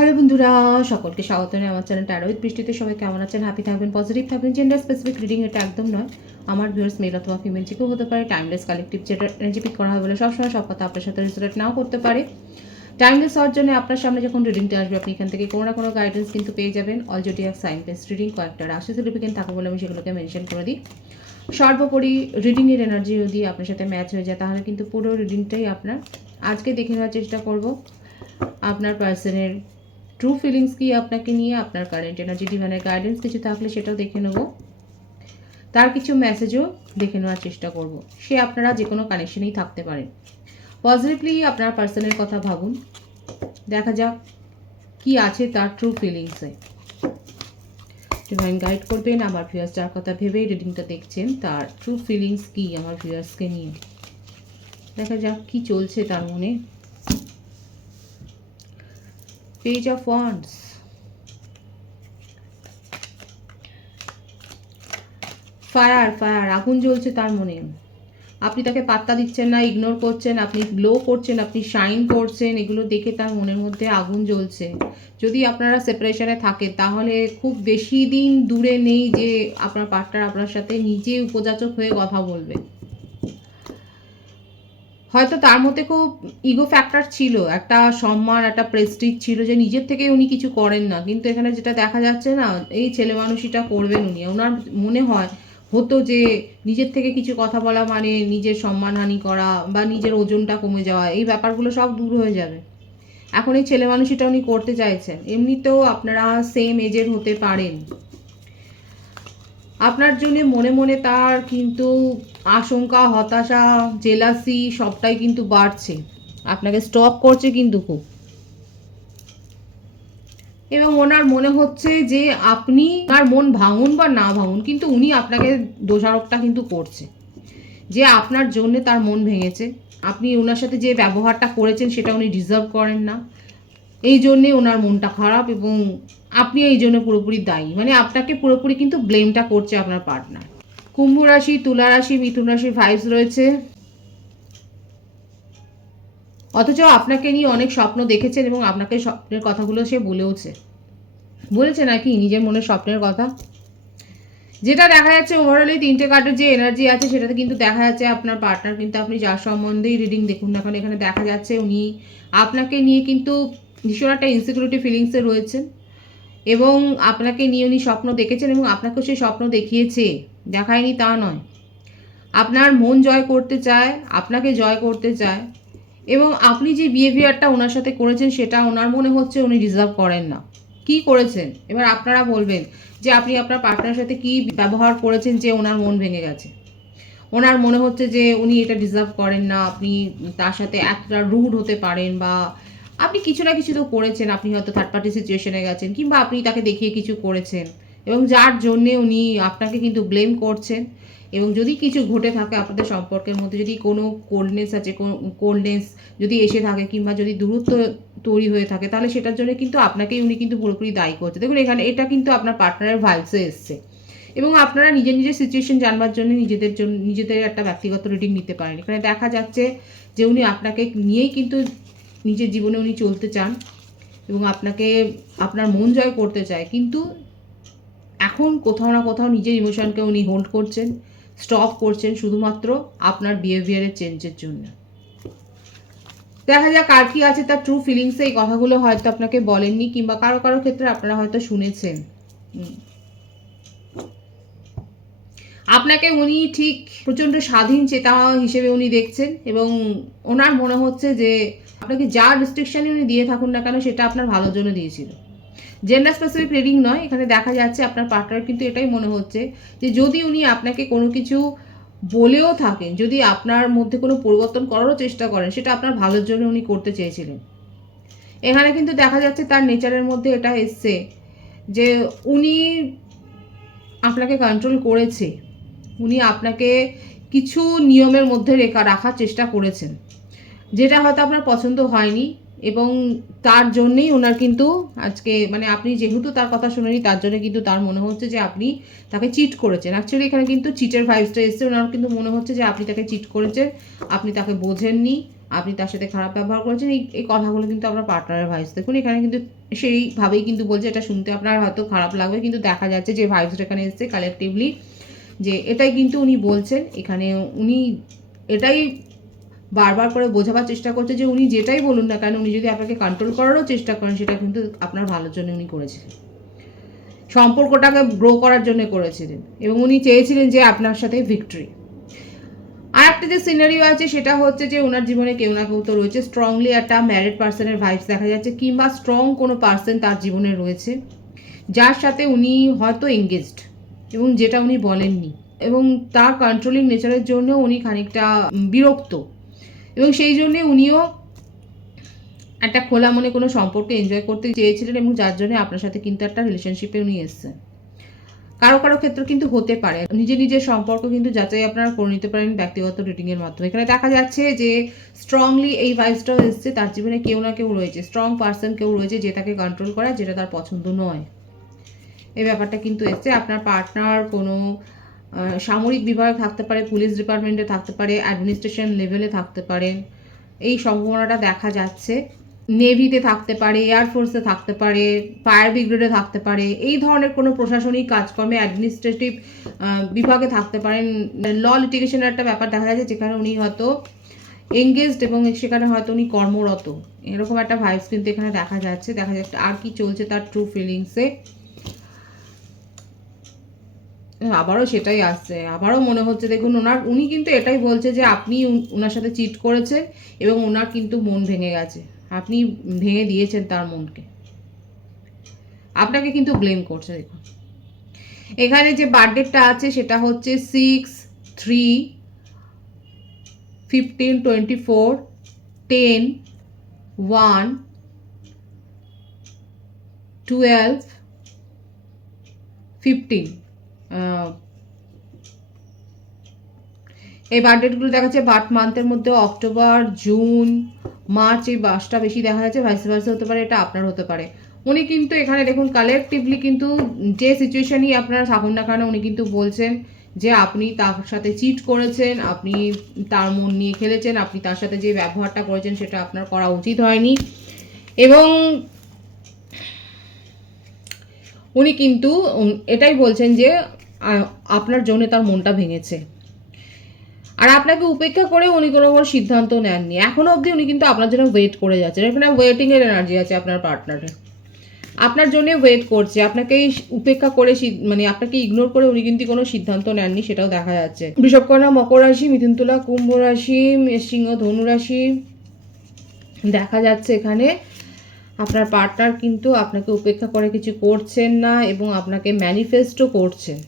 Hello বন্ধুরা, সকলকে স্বাগত জানাই আমার চ্যানেল ট্যারো উইথ বৃষ্টিতে। সবাই কেমন আছেন? হ্যাপি থাকবেন, পজিটিভ থাকবেন। জেন্ডার স্পেসিফিক রিডিং এটা একদম নয়। আমার ভিউয়ার্স মেল অথবা ফিমেল যে কেউ হতে পারে। টাইমলেস কালেকটিভ যেটা এনার্জি পিক করা হয় বলে সবসময় সব কথা আপনার সাথে রিলেট নাও করতে পারে। টাইমলেস হওয়ার জন্য আপনার সামনে যখন রিডিংটা আসবে আপনি এখান থেকে কোনো না কোনো গাইডেন্স কিন্তু পেয়ে যাবেন। All zodiac sign base reading কয়েকটা রাশি সিগনিফিকেন্ট থাকে বলে আমি সেগুলোকে মেনশন করে দিই। সর্বোপরি রিডিংয়ের এনার্জি যদি আপনার সাথে ম্যাচ হয়ে যায় তাহলে কিন্তু পুরো রিডিংটাই আপনার। আজকে দেখে নেওয়ার চেষ্টা করব আপনার পার্সনের ট্রু ফিলিংস কি আপনাকে নিয়ে, আপনার কারেন্ট এনার্জি, ডিভাইনের গাইডেন্স কিছু থাকলে সেটাও দেখে নেব, তার কিছু মেসেজও দেখে নেওয়ার চেষ্টা করব। সে আপনারা যে কোনো কানেকশনেই থাকতে পারেন। পজিটিভলি আপনার পার্সনের কথা ভাবুন, দেখা যাক কি আছে তার ট্রু ফিলিংসে। ডিভাইন গাইড করবেন আমার ভিউয়ার্স যার কথা ভেবেই রিডিংটা দেখছেন, তার ট্রু ফিলিংস কি আমার ভিউয়ার্সকে নিয়ে। দেখা যাক কি চলছে তার মনে। Page of wands, fire fire, আগুন জ্বলছে তার মনে। আপনি তাকে পাত্তা দিচ্ছেন না, ইগনোর করছেন, আপনি গ্লো করছেন, আপনি শাইন করছেন, এগুলো দেখে তার মনের মধ্যে আগুন জ্বলছে। যদি আপনারা সেপারেশনে থাকেন তাহলে খুব বেশি দিন দূরে নেই যে আপনার পার্টনার আপনার সাথে নিজে উপযাচক হয়ে কথা বলবে। হয়তো তার মধ্যে খুব ইগো ফ্যাক্টর ছিল, একটা সম্মান, একটা প্রেস্টিজ ছিল যে নিজের থেকে উনি কিছু করেন না, কিন্তু এখানে যেটা দেখা যাচ্ছে না, এই ছেলে মানুষটা করবেন উনি। ওনার মনে হয় হতো যে নিজের থেকে কিছু কথা বলা মানে নিজের সম্মানহানি করা বা নিজের ওজনটা কমে যাওয়া, এই ব্যাপারগুলো সব দূর হয়ে যাবে। এখন এই ছেলে মানুষটা উনি করতে চাইছেন। এমনিতেও আপনারা সেম এজের হতে পারেন। আপনার জন্য মনে মনে তার কিন্তু আশঙ্কা, হতাশা, জেলাসি সবটাই কিন্তু বাড়ছে, আপনাকে স্টপ করছে কিন্তু খুব। এবং ওনার মনে হচ্ছে যে আপনি তার মন ভাঙুন বা না ভাঙুন, কিন্তু উনি আপনাকে দোষারোপটা কিন্তু করছে যে আপনার জন্য তার মন ভেঙেছে। আপনি ওনার সাথে যে ব্যবহারটা করেছেন সেটা উনি ডিজার্ভ করেন না, এই জন্যে ওনার মনটা খারাপ এবং আপনি এই জন্য পুরোপুরি দায়ী। মানে আপনাকে পুরোপুরি কিন্তু ব্লেমটা করছে আপনার পার্টনার। কুম্ভ রাশি, তুলা রাশি, মিথুন রাশির ভাইবস রয়েছে। অথচ আপনাকে নিয়ে অনেক স্বপ্ন দেখেছেন এবং আপনাকে স্বপ্নের কথাগুলো সে বলেছে নাকি নিজের মনের স্বপ্নের কথা। যেটা দেখা যাচ্ছে ওভারঅলি তিনটে কার্ডের যে এনার্জি আছে সেটাতে কিন্তু দেখা যাচ্ছে আপনার পার্টনার কিন্তু, আপনি যার সম্বন্ধেই রিডিং দেখুন না কারণ এখানে দেখা যাচ্ছে উনি আপনাকে নিয়ে কিন্তু ভীষণ একটা ইনসিকিউরিটি ফিলিংসে রয়েছেন এবং আপনাকে নিয়ে উনি স্বপ্ন দেখেছেন এবং আপনাকেও সেই স্বপ্ন দেখিয়েছে, দেখায়নি তা নয়। আপনার মন জয় করতে চায়, আপনাকে জয় করতে চায় এবং আপনি যে বিহেভিয়ারটা ওনার সাথে করেছেন সেটা ওনার মনে হচ্ছে উনি ডিজার্ভ করেন না। কি করেছেন এবার আপনারা বলবেন যে আপনি আপনার পার্টনারের সাথে কি ব্যবহার করেছেন যে ওনার মন ভেঙে গেছে। ওনার মনে হচ্ছে যে উনি এটা ডিজার্ভ করেন না, আপনি তার সাথে এতটা রুড হতে পারেন বা আপনি কিছু না কিছু তো করেছেন, আপনি হয়তো থার্ড পার্টি সিচুয়েশনে গেছেন কিংবা আপনি তাকে দেখিয়ে কিছু করেছেন এবং যার জন্যে উনি আপনাকে কিন্তু ব্লেম করছেন। এবং যদি কিছু ঘটে থাকে আপনাদের সম্পর্কের মধ্যে, যদি কোনো কোল্ডনেস আছে, কোল্ডনেস যদি এসে থাকে কিংবা যদি দূরত্ব তৈরি হয়ে থাকে তাহলে সেটার জন্য কিন্তু আপনাকেই উনি কিন্তু পুরোপুরি দায়ী করছে। দেখুন এখানে এটা কিন্তু আপনার পার্টনারের ভাইবসে এসছে এবং আপনারা নিজের নিজের সিচুয়েশন জানবার জন্য নিজেদের একটা ব্যক্তিগত রিডিং নিতে পারেন। এখানে দেখা যাচ্ছে যে উনি আপনাকে নিয়েই কিন্তু নিজের জীবনে উনি চলতে চান এবং আপনার মন জয় করতে চায়, কিন্তু এখন কোথাও না কোথাও নিজের ইমোশনকে উনি হোল্ড করছেন, স্টপ করছেন শুধুমাত্র আপনার বিহেভিয়ারের চেঞ্জের জন্য। দেখা যাক আর কি আছে তার ট্রু ফিলিংসে। এই কথাগুলো হয়তো আপনাকে বলেননি কিংবা কারো কারো ক্ষেত্রে আপনারা হয়তো শুনেছেন। আপনাকে উনি ঠিক প্রচণ্ড স্বাধীন চেতা হিসেবে উনি দেখছেন এবং ওনার মনে হচ্ছে যে আপনাকে যা রেস্ট্রিকশানই উনি দিয়ে থাকুন না কেন সেটা আপনার ভালোর জন্য দিয়েছিল। জেন্ডার স্পেসিফিক রিডিং নয়, এখানে দেখা যাচ্ছে আপনার পার্টনার কিন্তু এটাই মনে হচ্ছে যে যদি উনি আপনাকে কোনো কিছু বলেও থাকেন, যদি আপনার মধ্যে কোনো পরিবর্তন করারও চেষ্টা করেন, সেটা আপনার ভালোর জন্য উনি করতে চেয়েছিলেন। এখানে কিন্তু দেখা যাচ্ছে তার নেচারের মধ্যে এটা এসছে যে উনি আপনাকে কন্ট্রোল করেছে, উনি আপনাকে কিছু নিয়মের মধ্যে রাখার চেষ্টা করেছেন যেটা হয়তো আপনার পছন্দ হয়নি এবং তার জন্যেই ওনার কিন্তু আজকে মানে আপনি যেহেতু তার কথা শুনেনি তার জন্য কিন্তু তার মনে হচ্ছে যে আপনি তাকে চিট করেছেন। অ্যাকচুয়ালি এখানে কিন্তু চিটের ভাইবসটা এসছে, ওনার কিন্তু মনে হচ্ছে যে আপনি তাকে চিট করেছেন, আপনি তাকে বোঝেননি, আপনি তার সাথে খারাপ ব্যবহার করেছেন, এই কথাগুলো কিন্তু আপনার পার্টনারের ভাইস। দেখুন এখানে কিন্তু সেইভাবেই কিন্তু বলছে, এটা শুনতে আপনার হয়তো খারাপ লাগবে, কিন্তু দেখা যাচ্ছে যে ভাইবসটা এখানে এসছে কালেকটিভলি, যে এটাই কিন্তু উনি বলছেন। এখানে উনি এটাই বারবার করে বোঝাবার চেষ্টা করছে যে উনি যেটাই বলুন না কেন, উনি যদি আপনাকে কন্ট্রোল করারও চেষ্টা করেন, সেটা কিন্তু আপনার ভালোর জন্য উনি করেছিলেন, সম্পর্কটাকে গ্রো করার জন্য করেছিলেন, এবং উনি চেয়েছিলেন যে আপনার সাথে ভিক্টরি। আর একটা যে সিনারিও আছে সেটা হচ্ছে যে ওনার জীবনে কেউ না কেউ তো রয়েছে, স্ট্রংলি একটা ম্যারিড পার্সনের ভাইবস দেখা যাচ্ছে, কিংবা স্ট্রং কোনো পার্সন তার জীবনে রয়েছে যার সাথে উনি হয়তো এঙ্গেজড, এবং যেটা উনি বলেননি, এবং তার কন্ট্রোলিং নেচারের জন্য উনি খানিকটা বিরক্ত, এবং সেই জন্যে উনিও একটা খোলা মনে কোনো সম্পর্ক এনজয় করতে চেয়েছিলেন, এবং যার জন্য আপনার সাথে কিন্তু একটা রিলেশনশিপে উনি এসেছেন। কারো কারো ক্ষেত্রে কিন্তু হতে পারে নিজের সম্পর্ক কিন্তু যাচাই আপনারা করে নিতে পারেন ব্যক্তিগত রেটিংয়ের মাধ্যমে। এখানে দেখা যাচ্ছে যে স্ট্রংলি এই ভাইবসটাও এসছে, তার জীবনে কেউ না কেউ রয়েছে, স্ট্রং পার্সন কেউ রয়েছে যে তাকে কন্ট্রোল করা, যেটা তার পছন্দ নয়, এই ব্যাপারটা কিন্তু এসছে। আপনার পার্টনার কোনো সামরিক বিভাগে থাকতে পারে, পুলিশ ডিপার্টমেন্টে থাকতে পারে, অ্যাডমিনিস্ট্রেশন লেভেলে থাকতে পারেন, এই সম্ভাবনাটা দেখা যাচ্ছে। নেভিতে থাকতে পারে, এয়ারফোর্সে থাকতে পারে, ফায়ার ব্রিগেডে থাকতে পারে, এই ধরনের কোনো প্রশাসনিক কাজকর্মে অ্যাডমিনিস্ট্রেটিভ বিভাগে থাকতে পারেন। ল লিটিগেশনের একটা ব্যাপার দেখা যাচ্ছে যেখানে উনি হয়তো এঙ্গেজড, এবং সেখানে হয়তো উনি কর্মরত, এরকম একটা ভাইবস কিন্তু এখানে দেখা যাচ্ছে। আর কি চলছে তার ট্রু ফিলিংসে, আবারও সেটাই আসছে, আবারও মনে হচ্ছে দেখুন উনি কিন্তু এটাই বলছে যে আপনি ওনার সাথে চিট করেছেন, এবং ওনার কিন্তু মন ভেঙে গেছে, আপনি ভেঙে দিয়েছেন তার মনকে, আপনাকে কিন্তু ব্লেম করছে। দেখুন এখানে যে বার্থডেটা আছে সেটা হচ্ছে 6, 3, 24, 10, 1, 12, 15, এই বার্থডেটগুলো দেখা যাচ্ছে বার্থ মান্থের মধ্যে অক্টোবর, জুন, মার্চ, এই মাসটা বেশি দেখা যাচ্ছে। ভাইস ভার্সা হতে পারে, এটা আপনার হতে পারে। উনি কিন্তু এখানে দেখুন কালেকটিভলি কিন্তু যে সিচুয়েশনই আপনারা থাকুন না কেন, উনি কিন্তু বলছেন যে আপনি তার সাথে চিট করেছেন, আপনি তার মন নিয়ে খেলেছেন, আপনি তার সাথে যে ব্যবহারটা করেছেন সেটা আপনার করা উচিত হয়নি, এবং উনি কিন্তু এটাই বলছেন যে আপনার জন্য তার মনটা ভেঙেছে, আর আপনাকে উপেক্ষা করে উনি কোনো সিদ্ধান্ত নেননি এখনো অবধি। উনি কিন্তু আপনার জন্য ওয়েট করে যাচ্ছেন, এখানে ওয়েটিং এর এনার্জি আছে আপনার পার্টনারের, আপনার জন্য ওয়েট করছে, আপনাকে উপেক্ষা করে, মানে আপনাকে ইগনোর করে উনি কিন্তু কোনো সিদ্ধান্ত নেননি, সেটাও দেখা যাচ্ছে। বৃষভকন্যা, মকর রাশি, মিথুন, তুলা, কুম্ভ রাশি, সিংহ, ধনু রাশি দেখা যাচ্ছে। এখানে আপনার পার্টনার কিন্তু আপনাকে উপেক্ষা করে কিছু করছেন না, এবং আপনাকে ম্যানিফেস্টও করছেন।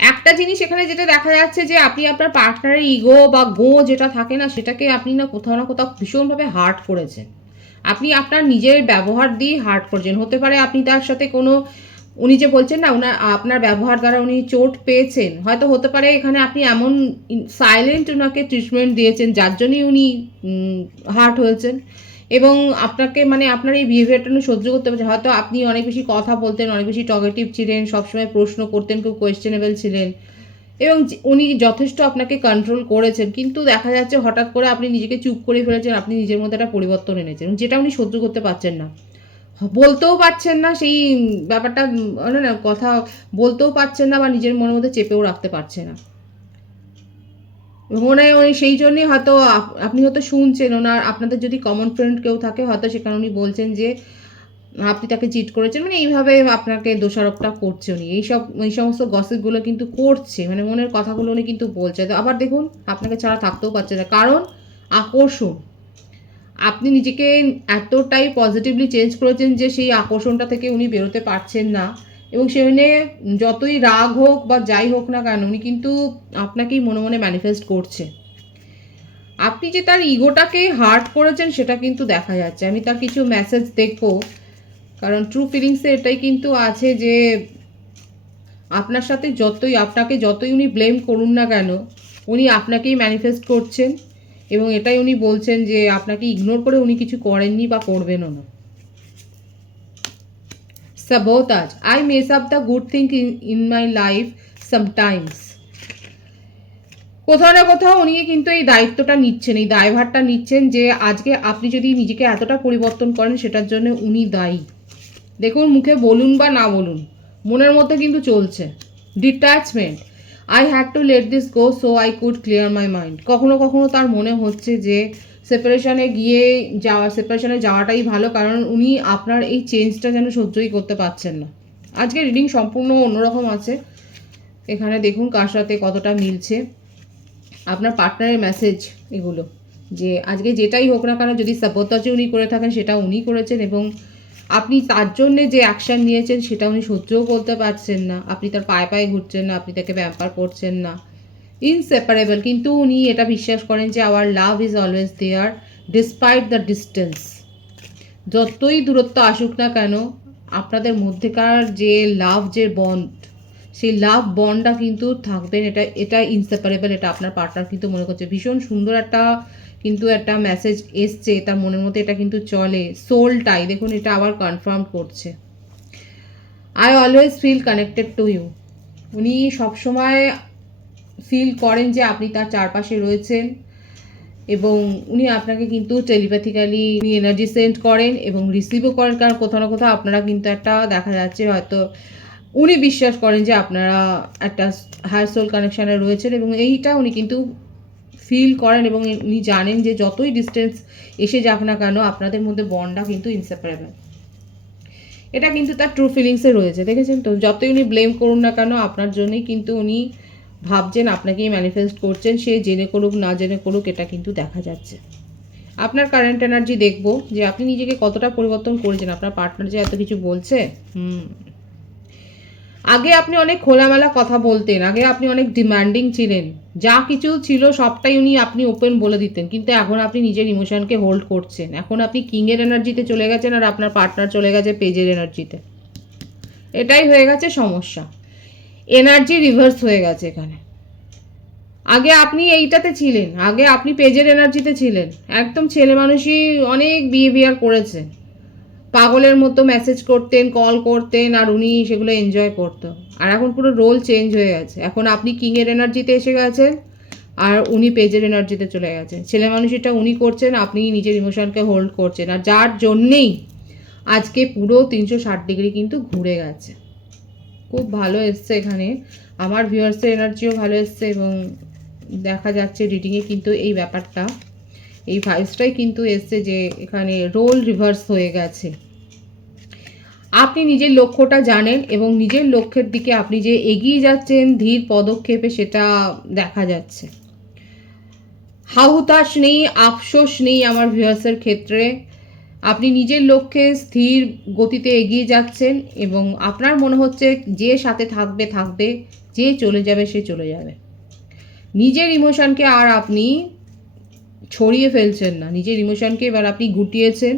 একটা জিনিস এখানে যেটা দেখা যাচ্ছে যে আপনি আপনার পার্টনারের ইগো বা যেটা থাকে না, সেটাকে আপনি না কোথাও ভীষণভাবে হার্ট করেছেন, আপনি আপনার নিজের ব্যবহার দিয়ে হার্ট করেছেন। হতে পারে আপনি তার সাথে কোনো, উনি যে বলছেন না আপনার ব্যবহার দ্বারা উনি চোট পেয়েছেন, হয়তো হতে পারে এখানে আপনি এমন সাইলেন্ট ওনাকে ট্রিটমেন্ট দিয়েছেন যার জন্যই উনি হার্ট হয়েছেন, এবং আপনাকে মানে আপনার এই বিহেভিয়ারটা উনি সহ্য করতে পারছেন। হয়তো আপনি অনেক বেশি কথা বলতেন, অনেক বেশি টকেটিভ ছিলেন, সবসময় প্রশ্ন করতেন, খুব কোয়েশ্চেনেবল ছিলেন, এবং উনি যথেষ্ট আপনাকে কন্ট্রোল করেছেন, কিন্তু দেখা যাচ্ছে হঠাৎ করে আপনি নিজেকে চুপ করে ফেলেছেন, আপনি নিজের মধ্যে একটা পরিবর্তন এনেছেন, যেটা উনি সহ্য করতে পারছেন না, বলতেও পারছেন না, সেই ব্যাপারটা মানে না, কথা বলতেও পারছেন না, বা নিজের মনের মধ্যে চেপেও রাখতে পারছে না। মনে হয় সেই জন্যই হয়তো আপনি হয়তো শুনছেন আপনাদের যদি কমন ফ্রেন্ড কেউ থাকে, হয়তো সেখানে উনি বলছেন যে আপনি তাকে চিট করেছেন, মানে এইভাবে আপনাকে দোষারোপটা করছে উনি, এই সমস্ত গসিপগুলো কিন্তু করছে, মানে মনের কথাগুলো উনি কিন্তু বলছে। তো আবার দেখুন আপনাকে ছাড়া থাকতেও পারছে না, কারণ আকর্ষণ, আপনি নিজেকে এতটাই পজিটিভলি চেঞ্জ করেছেন যে সেই আকর্ষণটা থেকে উনি বেরোতে পারছেন না, এবং সেখানে যতই রাগ হোক বা যাই হোক না কেন, উনি কিন্তু আপনাকেই মনে মনে ম্যানিফেস্ট করছে। আপনি যে তার ইগোটাকে হার্ট করেছেন সেটা কিন্তু দেখা যাচ্ছে। আমি তার কিছু মেসেজ দেখবো, কারণ ট্রু ফিলিংসে এটাই কিন্তু আছে যে আপনার সাথে আপনাকে যতই উনি ব্লেম করুন না কেন, উনি আপনাকেই ম্যানিফেস্ট করছেন, এবং এটাই উনি বলছেন যে আপনাকে ইগনোর করে উনি কিছু করেননি বা করবেনও না। Sabotage. I mess up the good thing in my life sometimes. কোথাও না কোথাও উনি কিন্তু এই দায়িত্বটা নিচ্ছেন, এই দায়ভারটা নিচ্ছেন যে আজকে আপনি যদি নিজেকে এতটা পরিবর্তন করেন সেটার জন্য উনি দায়ী। দেখুন মুখে বলুন বা না বলুন, মনের মধ্যে কিন্তু চলছে detachment. I had to let this go so I could clear my mind. কখনো কখনো তার মনে হচ্ছে যে সেপারেশনে যাওয়াটাই ভালো, কারণ উনি আপনার এই চেঞ্জটা যেন সহ্যই করতে পারছেন না। আজকে রিডিং সম্পূর্ণ অন্যরকম আছে। এখানে দেখুন কার সাথে কতটা মিলছে আপনার পার্টনারের মেসেজ এগুলো, যে আজকে যেটাই হোক না কেন, যদি সাপোর্টাচে উনি করে থাকেন সেটা উনি করেছেন, এবং আপনি তার জন্যে যে অ্যাকশান নিয়েছেন সেটা উনি সহ্যও করতে পারছেন না। আপনি তার পায়ে পায়ে ঘুরছেন না, আপনি তাকে ব্যাপার করছেন না, ইনসেপারেবল। কিন্তু উনি এটা বিশ্বাস করেন যে our love is always there despite the distance. যতই দূরত্ব আসুক না কেন, আপনাদের মধ্যেকার যে লাভ, যে বন্ড, সেই লাভ বন্ডটা কিন্তু থাকবেন। এটা ইনসেপারেবল। এটা আপনার পার্টনার কিন্তু মনে করছে। ভীষণ সুন্দর একটা মেসেজ এসছে তার মনের মধ্যে। এটা কিন্তু চলে সোলটাই, দেখুন এটা আবার কনফার্ম করছে। I always feel connected to you. উনি সবসময় ফিল করেন যে আপনি তার চারপাশে রয়েছেন, এবং উনি আপনাকে কিন্তু টেলিপ্যাথিক্যালি উনি এনার্জি সেন্ড করেন এবং রিসিভও করেন। কারণ কোথাও না কোথাও আপনারা কিন্তু একটা দেখা যাচ্ছে হয়তো উনি বিশ্বাস করেন যে আপনারা একটা হায়ার সোল কানেকশানে রয়েছেন, এবং এইটা উনি কিন্তু ফিল করেন, এবং উনি জানেন যে যতই ডিস্টেন্স এসে যাক না কেন আপনাদের মধ্যে বন্ডটা কিন্তু ইনসেপারেবল। এটা কিন্তু তার ট্রু ফিলিংসে রয়েছে, দেখেছেন তো। যতই উনি ব্লেম করুন না কেন আপনার জন্যই কিন্তু উনি ভাবছেন, আপনাকেই ম্যানিফেস্ট করছেন। সে জেনে করুক না জেনে করুক, এটা কিন্তু দেখা যাচ্ছে। আপনার কারেন্ট এনার্জি দেখবো যে আপনি নিজেকে কতটা পরিবর্তন করেছেন। আপনার পার্টনার যে এত কিছু বলছে, আগে আপনি অনেক খোলামেলা কথা বলতেন, আগে আপনি অনেক ডিমান্ডিং ছিলেন, যা কিছু ছিল সবটাই আপনি ওপেন বলে দিতেন। কিন্তু এখন আপনি নিজের ইমোশনকে হোল্ড করছেন। এখন আপনি কিংয়ের এনার্জিতে চলে গেছেন, আর আপনার পার্টনার চলে গেছে পেজের এনার্জিতে। এটাই হয়ে গেছে সমস্যা। এনার্জি রিভার্স হয়ে গেছে এখানে। আগে আপনি এইটাতে ছিলেন, আগে আপনি পেজের এনার্জিতে ছিলেন, একদম ছেলে মানুষই অনেক বিহেভিয়ার করেছে, পাগলের মতো মেসেজ করতেন, কল করতেন, আর উনি সেগুলো এনজয় করতো। আর এখন পুরো রোল চেঞ্জ হয়ে গেছে। এখন আপনি কিংয়ের এনার্জিতে এসে গেছেন, আর উনি পেজের এনার্জিতে চলে গেছেন। ছেলে মানুষটা উনি করছেন, আপনি নিজের ইমোশনকে হোল্ড করছেন, আর যার জন্যেই আজকে পুরো 360 ডিগ্রি কিন্তু ঘুরে গেছে। খুব ভালো এসছে এখানে। আমার ভিউয়ার্সের এনার্জিও ভালো এসছে, এবং দেখা যাচ্ছে রিডিংয়ে কিন্তু এই ব্যাপারটা, এই ভাইবসটাই কিন্তু এসছে যে এখানে রোল রিভার্স হয়ে গেছে। আপনি নিজের লক্ষ্যটা জানেন, এবং নিজের লক্ষ্যের দিকে আপনি যে এগিয়ে যাচ্ছেন ধীর পদক্ষেপে, সেটা দেখা যাচ্ছে। হাহুতাশ নেই, আফসোস নেই আমার ভিউয়ার্সের ক্ষেত্রে। আপনি নিজের লক্ষ্যে স্থির গতিতে এগিয়ে যাচ্ছেন, এবং আপনার মনে হচ্ছে যে সাথে থাকবে থাকবে, যে চলে যাবে সে চলে যাবে। নিজের ইমোশনকে আর আপনি ছড়িয়ে ফেলছেন না, নিজের ইমোশনকে এবার আপনি গুটিয়েছেন,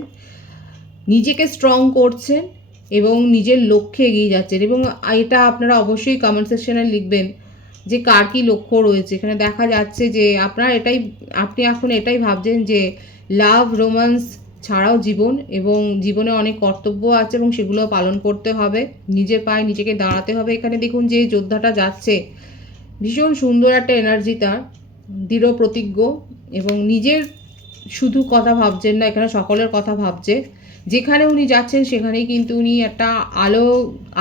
নিজেকে স্ট্রং করছেন, এবং নিজের লক্ষ্যে এগিয়ে যাচ্ছেন। এবং এটা আপনারা অবশ্যই কমেন্ট সেকশনে লিখবেন যে কার কী লক্ষ্য রয়েছে। এখানে দেখা যাচ্ছে যে আপনি এখন এটাই ভাবছেন যে লাভ রোম্যান্স ছাড়াও জীবন, এবং জীবনে অনেক কর্তব্য আছে, এবং সেগুলো পালন করতে হবে, নিজের পায়ে নিজেকে দাঁড়াতে হবে। এখানে দেখুন যে যোদ্ধাটা যাচ্ছে, ভীষণ সুন্দর একটা এনার্জি তার, দৃঢ় প্রতিজ্ঞ, এবং নিজের শুধু কথা ভাবছেন না, এখানে সকলের কথা ভাবছে। যেখানে উনি যাচ্ছেন সেখানেই কিন্তু উনি একটা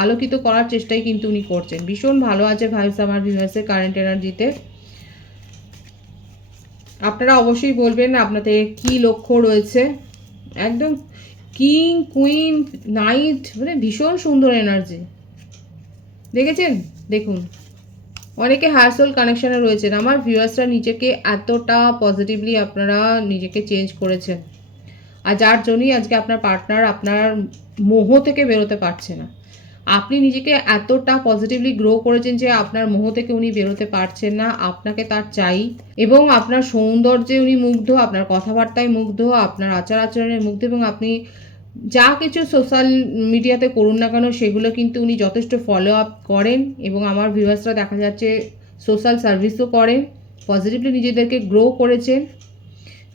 আলোকিত করার চেষ্টাই কিন্তু উনি করছেন। ভীষণ ভালো আছে ভাইবস আমার ভিউয়ার্সের কারেন্ট এনার্জিতে। আপনারা অবশ্যই বলবেন আপনাদের কি লক্ষ্য রয়েছে। একদম কিং, কুইন, নাইট, মানে ভীষণ সুন্দর এনার্জি, দেখেছেন। দেখুন অনেকে হায়ার সোল কানেকশানে রয়েছেন। আমার ভিউয়ার্সরা নিজেকে এতটা পজিটিভলি আপনারা নিজেকে চেঞ্জ করেছেন, আর যার জন্যই আজকে আপনার পার্টনার আপনার মোহ থেকে বেরোতে পারছে না। আপনি নিজেকে এতটা পজিটিভলি গ্রো করেছেন যে আপনার মোহ থেকে উনি বেরোতে পারছেন না। আপনাকে তার চাই, এবং আপনার সৌন্দর্যে উনি মুগ্ধ, আপনার কথাবার্তায় মুগ্ধ, আপনার আচার আচরণে মুগ্ধ, এবং আপনি যা কিছু সোশ্যাল মিডিয়াতে করুন না কেন সেগুলো কিন্তু উনি যথেষ্ট ফলো আপ করেন, এবং আমার ভিউয়ার্সরা দেখা যাচ্ছে সোশ্যাল সার্ভিসও করেন, পজিটিভলি নিজেদেরকে গ্রো করেছেন।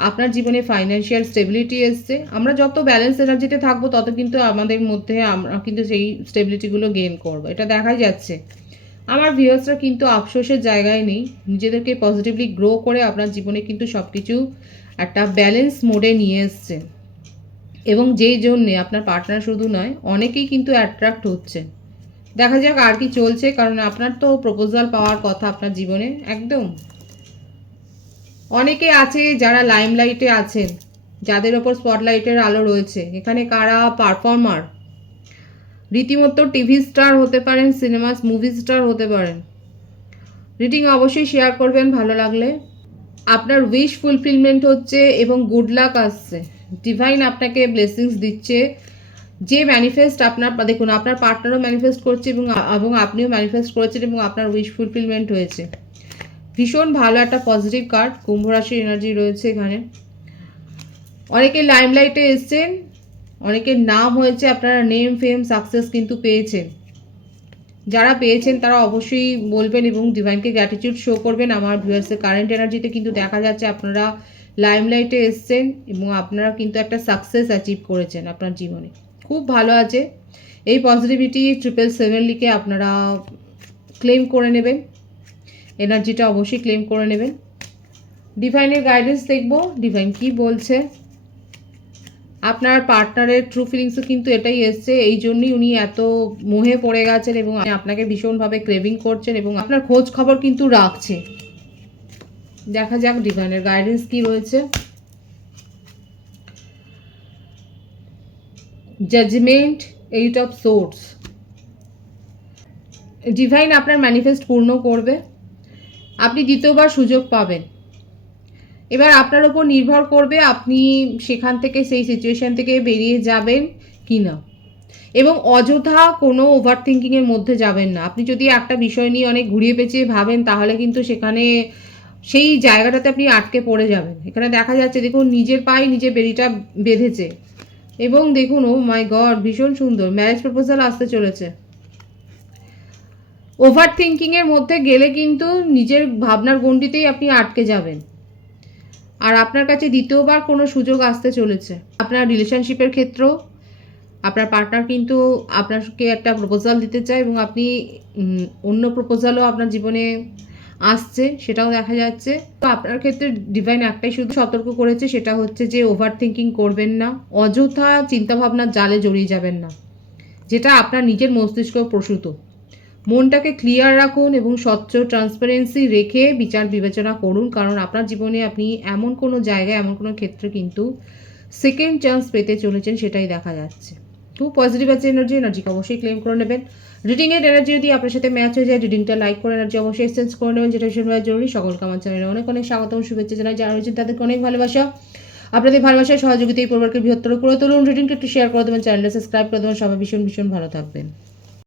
আপনার জীবনে ফাইন্যান্সিয়াল স্টেবিলিটি এসছে। আমরা যত ব্যালেন্স এনার্জিতে থাকবো তত কিন্তু আমাদের মধ্যে আমরা কিন্তু সেই স্টেবিলিটিগুলো গেইন করবো, এটা দেখাই যাচ্ছে। আমার ভিউয়ার্সরা কিন্তু আফসোসের জায়গায় নেই, নিজেদেরকে পজিটিভলি গ্রো করে আপনার জীবনে কিন্তু সব কিছু একটা ব্যালেন্স মোডে নিয়ে এসছে, এবং যেই জন্যে আপনার পার্টনার শুধু নয় অনেকেই কিন্তু অ্যাট্রাক্ট হচ্ছে। দেখা যাক আর কি চলছে, কারণ আপনার তো প্রপোজাল পাওয়ার কথা আপনার জীবনে একদম। অনেকে আছে যারা লাইমলাইটে আছেন, যাদের ওপর স্পটলাইটের আলো রয়েছে। এখানে কারা পারফর্মার, রীতিমতো টিভি স্টার হতে পারেন, সিনেমা মুভি স্টার হতে পারেন। রিডিং অবশ্যই শেয়ার করবেন ভালো লাগলে। আপনার উইশ ফুলফিলমেন্ট হচ্ছে এবং গুড লাক আসছে, ডিভাইন আপনাকে ব্লেসিংস দিচ্ছে। যে ম্যানিফেস্ট আপনার দেখুন, আপনার পার্টনারও ম্যানিফেস্ট করছে এবং আপনিও ম্যানিফেস্ট করেছেন এবং আপনার উইশ ফুলফিলমেন্ট হয়েছে। ভীষণ ভালো একটা পজিটিভ কার্ড, কুম্ভ রাশির এনার্জি রয়েছে এখানে। অনেকে লাইমলাইটে এসছেন, অনেকের নাম হয়েছে, আপনারা নেম ফেম সাকসেস কিন্তু পেয়েছেন। যারা পেয়েছেন তারা অবশ্যই বলবেন এবং ডিভাইনকে গ্র্যাটিটিউড শো করবেন। আমার ভিউয়ার্সের কারেন্ট এনার্জিতে কিন্তু দেখা যাচ্ছে আপনারা লাইমলাইটে এসছেন এবং আপনারা কিন্তু একটা সাকসেস অ্যাচিভ করেছেন আপনার জীবনে। খুব ভালো আছে। এই পজিটিভিটি 777 লিখে আপনারা ক্লেম করে নেবেন, এনার্জিটা অবশ্যই ক্লেম করে নেবেন। ডিভাইনের গাইডেন্স দেখব, ডিভাইন কি বলছে। আপনার পার্টনারের ট্রু ফিলিংসও কিন্তু এটাই এসছে, এই জন্যই উনি এত মোহে পড়ে গেছেন এবং আপনাকে ভীষণভাবে ক্রেভিং করছেন এবং আপনার খোঁজ খবর কিন্তু রাখছে। দেখা যাক ডিভাইনের গাইডেন্স কি রয়েছে। Judgement, 8 of swords. ডিভাইন আপনার ম্যানিফেস্ট পূর্ণ করবে, আপনি দ্বিতীয়বার সুযোগ পাবেন। এবার আপনার ওপর নির্ভর করবে আপনি সেখান থেকে, সেই সিচুয়েশান থেকে বেরিয়ে যাবেন কি না, এবং অযথা কোনো ওভার থিঙ্কিংয়ের মধ্যে যাবেন না। আপনি যদি একটা বিষয় নিয়ে অনেক ঘুরিয়ে পেঁচিয়ে ভাবেন তাহলে কিন্তু সেখানে সেই জায়গাটাতে আপনি আটকে পড়ে যাবেন। এখানে দেখা যাচ্ছে দেখুন, নিজের পায়ে নিজে বেড়িটা বেঁধেছে এবং দেখুন, ও মাই গড, ভীষণ সুন্দর ম্যারেজ প্রপোজাল আসতে চলেছে। ওভার থিঙ্কিংয়ের মধ্যে গেলে কিন্তু নিজের ভাবনার গণ্ডিতেই আপনি আটকে যাবেন, আর আপনার কাছে দ্বিতীয়বার কোনো সুযোগ আসতে চলেছে। আপনার রিলেশনশিপের ক্ষেত্রেও আপনার পার্টনার কিন্তু আপনাকে একটা প্রপোজাল দিতে চায় এবং আপনি অন্য প্রপোজালও আপনার জীবনে আসছে, সেটাও দেখা যাচ্ছে। তো আপনার ক্ষেত্রে ডিভাইন একটাই শুধু সতর্ক করেছে, সেটা হচ্ছে যে ওভার থিঙ্কিং করবেন না, অযথা চিন্তাভাবনার জালে জড়িয়ে যাবেন না, যেটা আপনার নিজের মস্তিষ্ক প্রসূত। মনটাকে ক্লিয়ার রাখুন এবং স্বচ্ছ ট্রান্সপারেন্সি রেখে বিচার বিবেচনা করুন, কারণ আপনার জীবনে আপনি এমন কোনো জায়গায়, এমন কোনো ক্ষেত্রে কিন্তু সেকেন্ড চান্স পেতে চলেছেন, সেটাই দেখা যাচ্ছে। খুব পজিটিভ আছে এনার্জিকে অবশ্যই ক্লেম করে নেবেন। রিডিংয়ের এনার্জি যদি আপনার সাথে ম্যাচ হয়ে যায়, রিডিংটা লাইক করে এনার্জি অবশ্যই এক্সচেঞ্জ করে নেবেন, যেটা ভীষণভাবে জরুরি। সকলকে আমার চ্যানেলে অনেক অনেক স্বাগতম, শুভেচ্ছা জানাই। যারা রয়েছেন তাদেরকে অনেক ভালোবাসা। আপনাদের ভালোবাসার সহযোগিতা এই পরিবারকে বৃহত্তর করে তুলুন। রিডিংটা একটু শেয়ার করে দেবেন, চ্যানেলটা সাবস্ক্রাইব করে দেবেন। সবাই ভীষণ ভীষণ ভালো থাকবেন।